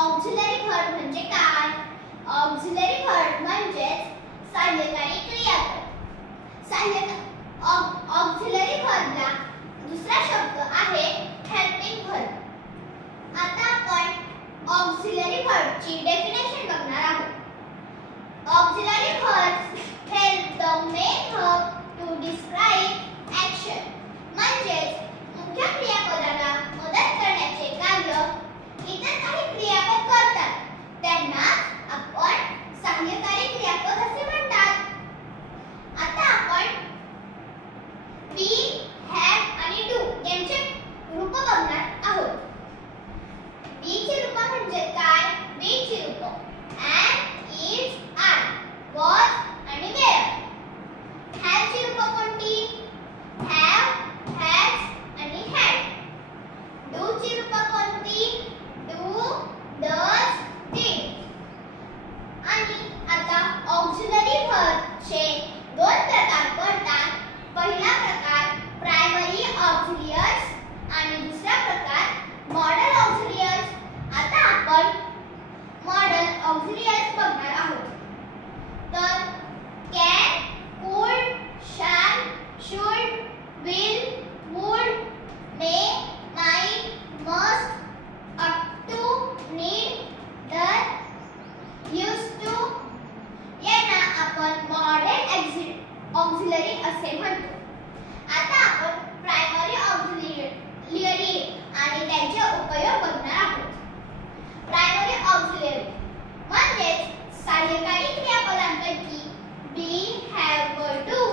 Auxiliary verb म्हणजे काय? Auxiliary verb म्हणजे सहाय्यकारी क्रियापद. ऑक्झिलरी वर्बला दुसरा शब्द आहे हेल्पिंग वर्ब. आता आपण ऑक्झिलरी वर्बची डेफिनेशन बघणार आहोत. Auxiliary verbs help the main verb to describe action. म्हणजे मुख्य क्रियापदाला मदत करण्याचे कार्य इतर काही क्रियापद करतात. त्यांना आपण सहाय्यकारी क्रियापद असे म्हणतात. आता आपण be, have आणि do यांचे रूप बघणार आहोत. be ची रूप म्हणजे काय? be ची रूप am, is, are, was आणि were. have ची रूप कोणती? have, has आणि had. do ची रूप कोणती? do, does, did. आणि आता ऑक्झिलरी वर्बचे दोन प्रकार पडतात. पहिला प्रकार प्रायमरी ऑक्झिलियर्स आणि दुसरा प्रकार मॉडल ऑक्झिलियर्स. आता आपण मॉडल ऑक्झिलियर्स बघणार आहोत. तर can, could, shall, should, will, would, may, might, must, up to, need, does, used to यांना आपण मॉडल ऑक्झिलरी असे म्हणतो. आता आपण प्रायमरी ऑक्झिलरी आणि त्यांचे उपयोग बघणार आहोत. प्रायमरी ऑक्झिलरी म्हणजे सहाय्यकारी क्रियापदांपैकी be, have व do